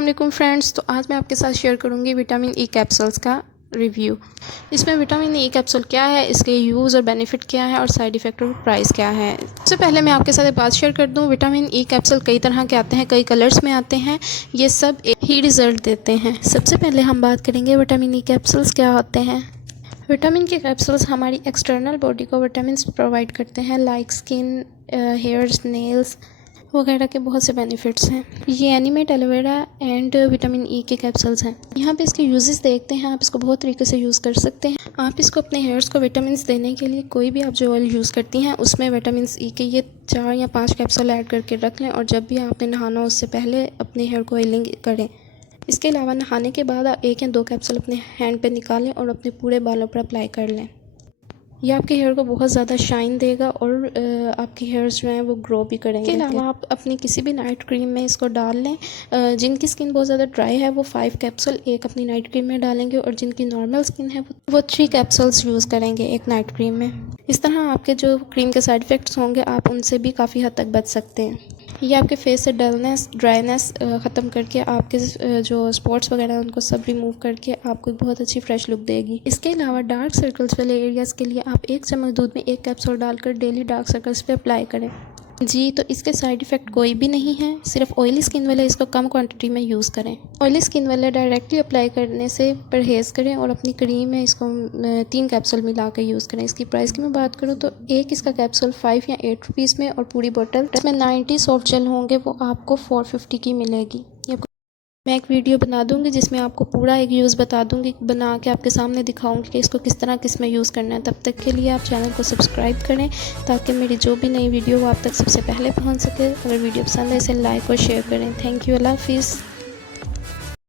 अस्सलाम वालेकुम फ्रेंड्स। तो आज मैं आपके साथ शेयर करूंगी विटामिन ई कैप्सूल्स का रिव्यू। इसमें विटामिन ई कैप्सूल क्या है, इसके यूज़ और बेनिफिट क्या है और साइड इफ़ेक्ट और प्राइस क्या है। सबसे पहले मैं आपके साथ एक बात शेयर कर दूं, विटामिन ई कैप्सूल कई तरह के आते हैं, कई कलर्स में आते हैं। ये सब एक ही रिज़ल्ट देते हैं। सबसे पहले हम बात करेंगे विटामिन ई कैप्सूल्स क्या होते हैं। विटामिन के कैप्सूल्स हमारी एक्सटर्नल बॉडी को विटामिन प्रोवाइड करते हैं, लाइक स्किन, हेयर्स, नेल्स वगैरह के बहुत से बेनिफिट्स हैं। ये animate aloe vera and vitamin E के कैप्सूल्स हैं। यहाँ पे इसके यूजेस देखते हैं। आप इसको बहुत तरीके से यूज़ कर सकते हैं। आप इसको अपने हेयर्स को विटामिन देने के लिए कोई भी आप जो ऑयल यूज़ करती हैं उसमें विटामिन ई के ये 4 या 5 कैप्सूल ऐड करके रख लें और जब भी आपने नहाना उससे पहले अपने हेयर को ऑयलिंग करें। इसके अलावा नहाने के बाद आप 1 या 2 कैप्सूल अपने हैंड पे निकालें और अपने पूरे बालों पर अप्लाई कर लें। यह आपके हेयर को बहुत ज़्यादा शाइन देगा और आपके हेयर्स जो हैं वो ग्रो भी करेंगे। इसके अलावा आप अपनी किसी भी नाइट क्रीम में इसको डाल लें। जिनकी स्किन बहुत ज़्यादा ड्राई है वो 5 कैप्सूल एक अपनी नाइट क्रीम में डालेंगे और जिनकी नॉर्मल स्किन है वो 3 कैप्सूल्स यूज़ करेंगे एक नाइट क्रीम में। इस तरह आपके जो क्रीम के साइड इफ़ेक्ट्स होंगे आप उनसे भी काफ़ी हद तक बच सकते हैं। ये आपके फेस से डलनेस, ड्राइनेस ख़त्म करके आपके जो स्पॉट्स वगैरह हैं उनको सब रिमूव करके आपको बहुत अच्छी फ्रेश लुक देगी। इसके अलावा डार्क सर्कल्स वाले एरियाज़ के लिए आप 1 चम्मच दूध में 1 कैप्सूल डालकर डेली डार्क सर्कल्स पे अप्लाई करें। जी, तो इसके साइड इफ़ेक्ट कोई भी नहीं है। सिर्फ ऑयली स्किन वाले इसको कम क्वांटिटी में यूज़ करें। ऑयली स्किन वाले डायरेक्टली अप्लाई करने से परहेज़ करें और अपनी क्रीम में इसको 3 कैप्सूल मिला कर यूज़ करें। इसकी प्राइस की मैं बात करूँ तो एक इसका कैप्सूल 5 या 8 रुपीज़ में और पूरी बोतल इसमें 90 सॉफ्ट जेल होंगे वो आपको 450 की मिलेगी। मैं एक वीडियो बना दूंगी जिसमें आपको पूरा एक यूज़ बता दूंगी, बना के आपके सामने दिखाऊंगी कि इसको किस तरह किस में यूज़ करना है। तब तक के लिए आप चैनल को सब्सक्राइब करें ताकि मेरी जो भी नई वीडियो वो आप तक सबसे पहले पहुंच सके। अगर वीडियो पसंद है इसे लाइक और शेयर करें। थैंक यू, अल्लाह हाफिज़।